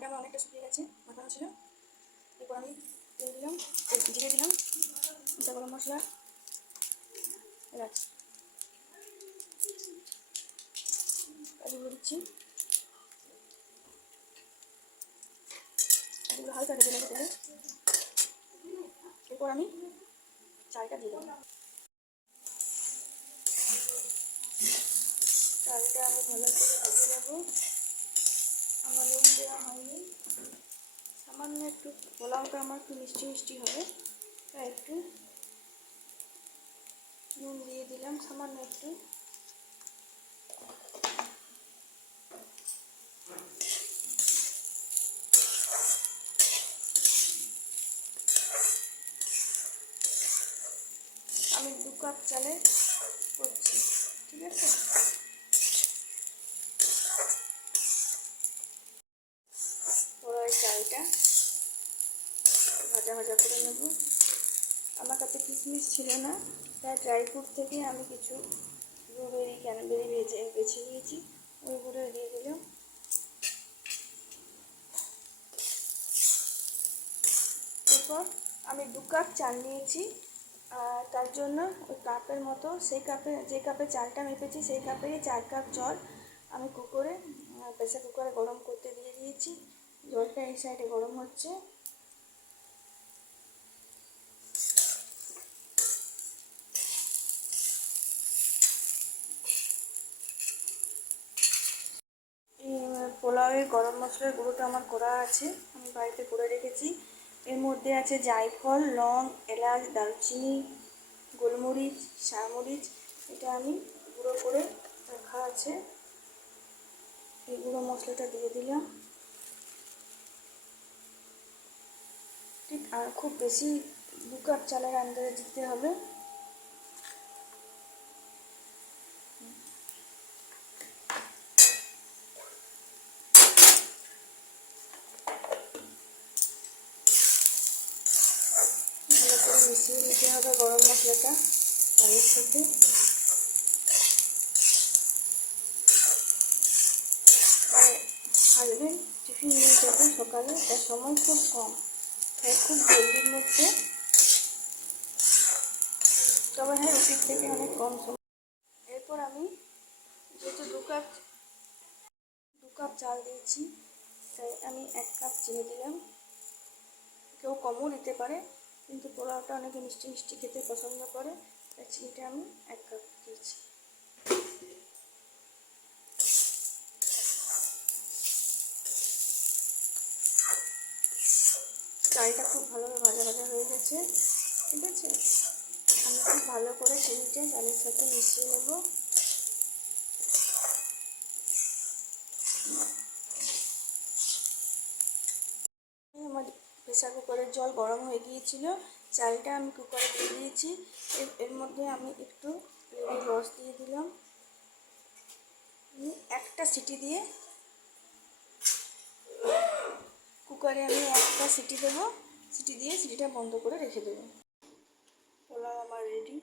চালটা আমার অনেকটা শুকিয়ে গেছে, মাখানো ছিল। এরপর আমি তেল দিলাম, জিরে দিলাম, গরম মশলা, এলাচ, কাজুগুলো দিচ্ছি। কাজুগুলো হালকা ভেজে নেবো তেলে। এরপর আমি চালটা দিয়ে দেবো। চালটা আমি ভালো করে ভেজে নেবো। আমার নুন দেওয়া হয়নি, সামান্য একটু পোলাওটা আমার একটু মিষ্টি মিষ্টি হবে, তাই একটু নুন দিয়ে দিলাম, সামান্য একটু। আমি 2 কাপ চালে করছি, ঠিক আছে। পোলাওয়ের চালটা ভাজা ভাজা করে নেব। আমার কাছে কিশমিশ ছিল না, তাই ড্রাই ফ্রুট থেকে আমি কিছু ব্লুবেরি ক্যানবেরি বেছে নিয়েছি, ওইগুলো দিয়ে দিলাম। এরপর আমি 2 কাপ চাল নিয়েছি, আর তার জন্য ওই কাপের মতো, সেই কাপে যে কাপে চালটা মেপেছি সেই কাপেরই 4 কাপ জল আমি প্রেসার কুকারে গরম করতে দিয়ে দিয়েছি। জলটা এই সাইডে গরম হচ্ছে। পোলাওয়ের গরম মশলার গুঁড়োটা আমার করা আছে, আমি বাড়িতে করে রেখেছি। এর মধ্যে আছে জায়ফল, লং, এলাচ, দারুচিনি, গোলমরিচ, সামরিচ, এটা আমি গুঁড়ো করে রাখা আছে। এই গুঁড়ো মশলাটা দিয়ে দিলাম। ঠিক আর খুব বেশি 2 কাপ চালের আন্দাজে দিতে হবে। ভালো করে মিশিয়ে নিতে হবে গরম মশলাটা চালের সাথে। হাজবেন্ড টিফিন নিয়ে যাবে সকালে, তার সময় খুব কম, তাই খুব জলদির মধ্যে, তবে হ্যাঁ রুটির থেকে অনেক কম সময়। এরপর আমি যেহেতু 2 কাপ চাল দিয়েছি, তাই আমি 1 কাপ চিনি দিলাম। কেউ কমও দিতে পারে, কিন্তু পোলাওটা অনেকে মিষ্টি মিষ্টি খেতে পছন্দ করে, তাই চিনিটা আমি 1 কাপ দিয়েছি। চালটা খুব ভালোভাবে ভাজা ভাজা হয়ে গেছে, ঠিক আছে। আমি খুব ভালো করে চিনিটা চালের সাথে মিশিয়ে নেব। আমার প্রেসার কুকারের জল গরম হয়ে গিয়েছিল, চালটা আমি কুকারে দিয়ে দিয়েছি। এর মধ্যে আমি একটু লেবুর রস দিয়ে দিলাম। একটা সিটি দিয়ে কুকারে আমি একটা সিটি দেবো, সিটি দিয়ে সিটিটা বন্ধ করে রেখে দেবো। পোলাও আমার রেডি।